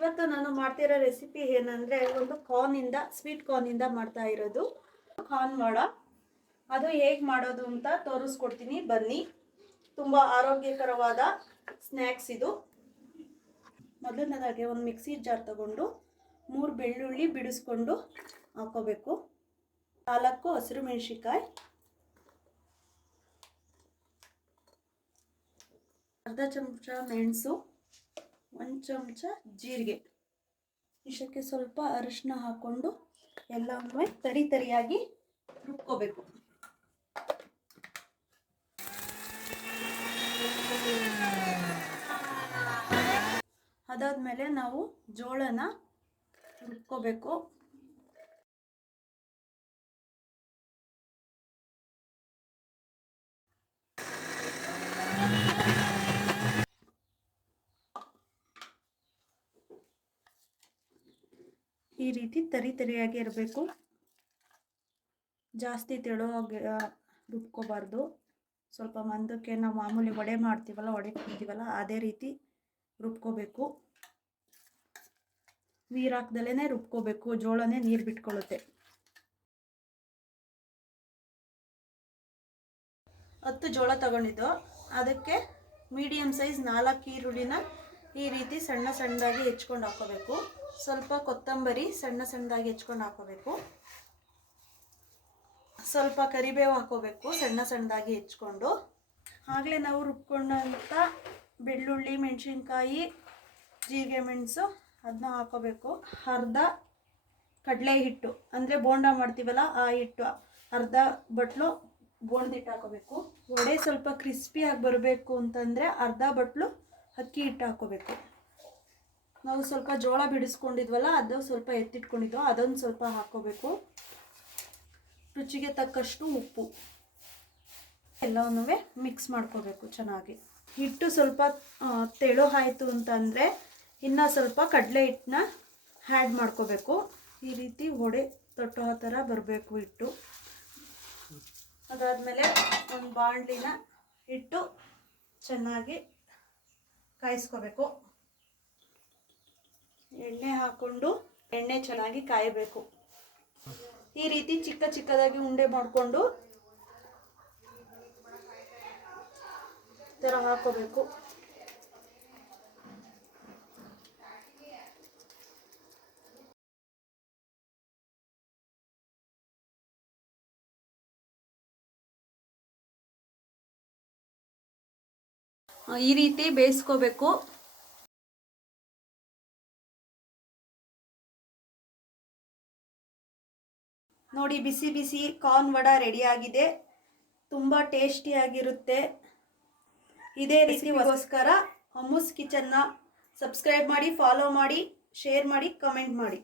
ಇವತ್ತು ನಾನು ಮಾಡ್ತಿರೋ ರೆಸಿಪಿ ಏನಂದರೆ ಒಂದು ಕಾರ್ನಿಂದ ಸ್ವೀಟ್ ಕಾರ್ನಿಂದ ಮಾಡ್ತಾ ಇರೋದು ಕಾರ್ನ್ ವಡ. ಅದು ಹೇಗೆ ಮಾಡೋದು ಅಂತ ತೋರಿಸ್ಕೊಡ್ತೀನಿ ಬನ್ನಿ. ತುಂಬ ಆರೋಗ್ಯಕರವಾದ ಸ್ನ್ಯಾಕ್ಸ್ ಇದು. ಮೊದಲನೇದಾಗಿ ಒಂದು ಮಿಕ್ಸಿ ಜಾರ್ ತಗೊಂಡು 3 ಬೆಳ್ಳುಳ್ಳಿ ಬಿಡಿಸ್ಕೊಂಡು ಹಾಕೋಬೇಕು. 4 ಹಸಿರು ಮೆಣಸಿನ್ಕಾಯಿ, ಅರ್ಧ ಚಮಚ ಮೆಣಸು, 1 ಚಮಚ ಜೀರಿಗೆ, ಇಷ್ಟಕ್ಕೆ ಸ್ವಲ್ಪ ಅರಿಶಿನ ಹಾಕ್ಕೊಂಡು ಎಲ್ಲವನ್ನೂ ತರಿಯಾಗಿ ರುಬ್ಕೋಬೇಕು. ಅದಾದಮೇಲೆ ನಾವು ಜೋಳನ ರುಬ್ಕೋಬೇಕು. ಈ ರೀತಿ ತರಿಯಾಗಿ ಇರಬೇಕು. ಜಾಸ್ತಿ ತೆಳುವಾಗಿ ರುಬ್ಕೋಬಾರ್ದು. ಸ್ವಲ್ಪ ಮಂದಕ್ಕೆ ನಾವು ಮಾಮೂಲಿ ವಡೆ ಮಾಡ್ತೀವಲ್ಲ, ವಡೆ ತಿಂತೀವಲ್ಲ, ಅದೇ ರೀತಿ ರುಬ್ಕೋಬೇಕು. ನೀರು ಹಾಕ್ದಲೇ ರುಬ್ಕೋಬೇಕು, ಜೋಳನೇ ನೀರು ಬಿಟ್ಕೊಳ್ಳುತ್ತೆ. 10 ಜೋಳ ತಗೊಂಡಿದ್ದು, ಅದಕ್ಕೆ ಮೀಡಿಯಮ್ ಸೈಜ್ 4 ಈರುಳ್ಳಿನ ಈ ರೀತಿ ಸಣ್ಣದಾಗಿ ಹೆಚ್ಕೊಂಡು ಹಾಕೋಬೇಕು. ಸ್ವಲ್ಪ ಕೊತ್ತಂಬರಿ ಸಣ್ಣದಾಗಿ ಹೆಚ್ಕೊಂಡು ಹಾಕೋಬೇಕು. ಸ್ವಲ್ಪ ಕರಿಬೇವು ಹಾಕೋಬೇಕು ಸಣ್ಣದಾಗಿ ಹೆಚ್ಕೊಂಡು. ಆಗಲೇ ನಾವು ರುಬ್ಕೊಂಡಂಥ ಬೆಳ್ಳುಳ್ಳಿ, ಮೆಣಸಿನ್ಕಾಯಿ, ಜೀರಿಗೆ, ಮೆಣಸು ಅದನ್ನ ಹಾಕೋಬೇಕು. ಅರ್ಧ ಕಡಲೆ ಹಿಟ್ಟು ಅಂದರೆ ಬೋಂಡ ಮಾಡ್ತೀವಲ್ಲ ಆ ಹಿಟ್ಟು, ಅರ್ಧ ಬಟ್ಲು ಬೋಂಡದ ಹಿಟ್ಟು ಹಾಕೋಬೇಕು. ವಡೆ ಸ್ವಲ್ಪ ಕ್ರಿಸ್ಪಿಯಾಗಿ ಬರಬೇಕು ಅಂತಂದರೆ ಅರ್ಧ ಬಟ್ಲು ಅಕ್ಕಿ ಹಿಟ್ಟು ಹಾಕೋಬೇಕು. ನಾವು ಸ್ವಲ್ಪ ಜೋಳ ಬಿಡಿಸ್ಕೊಂಡಿದ್ವಲ್ಲ, ಅದು ಸ್ವಲ್ಪ ಎತ್ತಿಟ್ಕೊಂಡಿದ್ವು, ಅದೊಂದು ಸ್ವಲ್ಪ ಹಾಕೋಬೇಕು. ರುಚಿಗೆ ತಕ್ಕಷ್ಟು ಉಪ್ಪು, ಎಲ್ಲವನ್ನೂ ಮಿಕ್ಸ್ ಮಾಡ್ಕೋಬೇಕು ಚೆನ್ನಾಗಿ. ಹಿಟ್ಟು ಸ್ವಲ್ಪ ತೆಳು ಆಯಿತು ಅಂತಂದರೆ ಇನ್ನು ಸ್ವಲ್ಪ ಕಡಲೆ ಹಿಟ್ಟನ್ನ ಆ್ಯಡ್ ಮಾಡ್ಕೋಬೇಕು. ಈ ರೀತಿ ವಡೆ ತೊಟ್ಟೋ ಥರ ಬರಬೇಕು ಹಿಟ್ಟು. ಅದಾದಮೇಲೆ ಒಂದು ಬಾಣಲಿನ ಇಟ್ಟು ಚೆನ್ನಾಗಿ ಕಾಯಿಸ್ಕೋಬೇಕು. ಎಣ್ಣೆ ಹಾಕ್ಕೊಂಡು ಎಣ್ಣೆ ಚೆನ್ನಾಗಿ ಕಾಯಬೇಕು. ಈ ರೀತಿ ಚಿಕ್ಕದಾಗಿ ಉಂಡೆ ಮಾಡಿಕೊಂಡು ಥರ ಹಾಕೋಬೇಕು. ಈ ರೀತಿ ಬೇಯಿಸ್ಕೋಬೇಕು. ನೋಡಿ, ಬಿಸಿ ಕಾರ್ನ್ ವಡ ರೆಡಿಯಾಗಿದೆ. ತುಂಬ ಟೇಸ್ಟಿಯಾಗಿರುತ್ತೆ. ಇದೇ ರೀತಿಗೋಸ್ಕರ ಅಮ್ಮುಸ್ ಕಿಚನ್ನ ಸಬ್ಸ್ಕ್ರೈಬ್ ಮಾಡಿ, ಫಾಲೋ ಮಾಡಿ, ಶೇರ್ ಮಾಡಿ, ಕಮೆಂಟ್ ಮಾಡಿ.